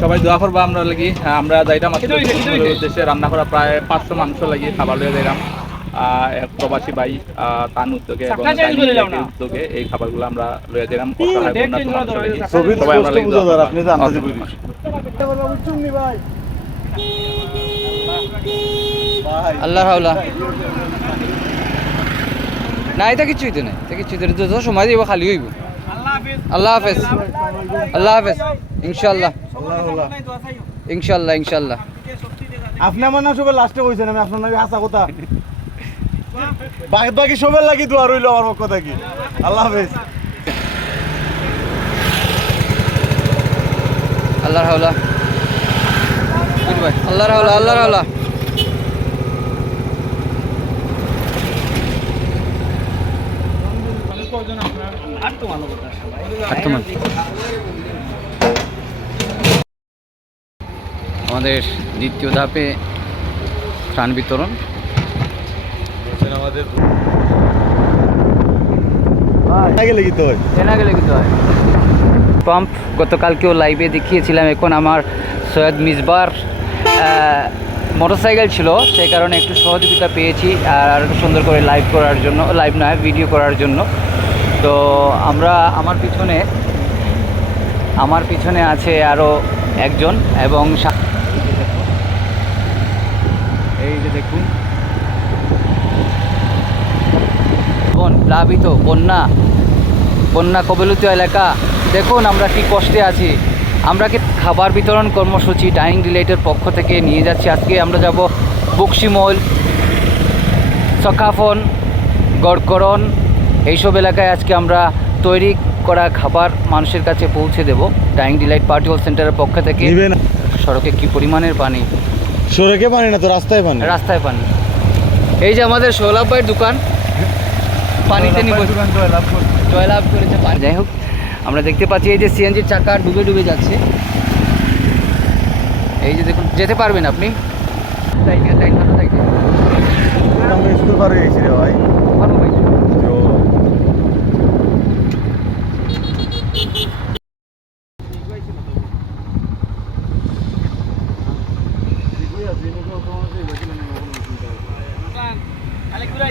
সবাই দোয়া করব আমরা লাগি। আমরা যাইতাম উদ্দেশ্যে। রান্না করা প্রায় পাঁচশো মাংস লাগি খাবার লয়ে যাইলাম আহ, এক প্রবাসী ভাই আহ, তার উদ্যোগে এবং উদ্যোগে এই খাবারগুলো আমরা লয়ে। ছবির সবাই আমরা। আল্লাহ হাওলা। না এটা কিছুই তো নাই। এটা কিছুই তো সময় দিব খালি হইব। আল্লাহ হাফেজ। আল্লাহ হাফেজ। ইনশাল্লাহ ইনশাল্লাহ ইনশাল্লাহ আপনি আমার না সবাই লাস্টে কইছেন আমি আপনার নাকি হাসা কথা। বাকি বাকি সবার লাগি দোয়া রইল আমার পক্ষ থেকে। আল্লাহ হাফেজ। আল্লাহর হাওলা. আল্লাহর হাওলা আল্লাহর হাওলা। আমাদের দ্বিতীয় ধাপে ত্রাণ বিতরণ। আমাদের পাম্প গতকালকেও লাইভে দেখিয়েছিলাম এখন আমার সৈয়দ মিসবার মোটরসাইকেল ছিল সেই কারণে একটু সহযোগিতা পেয়েছি আর একটু সুন্দর করে লাইভ করার জন্য লাইভ নয় ভিডিও করার জন্য। তো আমরা আমার পিছনে আমার পিছনে আছে আরও একজন এবং এই যে দেখুন। বন প্লাবিত বন্যা বন্যা কবলিত এলাকা। দেখুন আমরা কি কষ্টে আছি। আমরা কি খাবার বিতরণ কর্মসূচি ডাইনিং ডিলাইটের পক্ষ থেকে নিয়ে যাচ্ছি। আজকে আমরা যাব বক্সিমল সকাফন, গড়করণ এইসব এলাকায় আজকে আমরা তৈরি করা খাবার মানুষের কাছে পৌঁছে দেব। ডাইনিং ডিলাইট পার্টি হল সেন্টারের পক্ষ থেকে। সড়কে কি পরিমাণের পানি? সড়কে পানি না তো রাস্তায় পানি। রাস্তায় পানি। এই যে আমাদের সৌলাভ ভাইয়ের দোকান। পানিতে জয়লাভ করেছে। পানি। যাই হোক আমরা দেখতে পাচ্ছি এই যে সিএনজির চাকা ডুবে ডুবে যাচ্ছে। এই যে দেখুন যেতে পারবেন আপনি। তাই না, তাই না, তাই স্কুল পার হয়ে গেছি রে ভাই। পারব ভাই। তো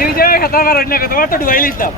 এই যে খাতা পারেন না তোমার তো ডুবাই লিখতাম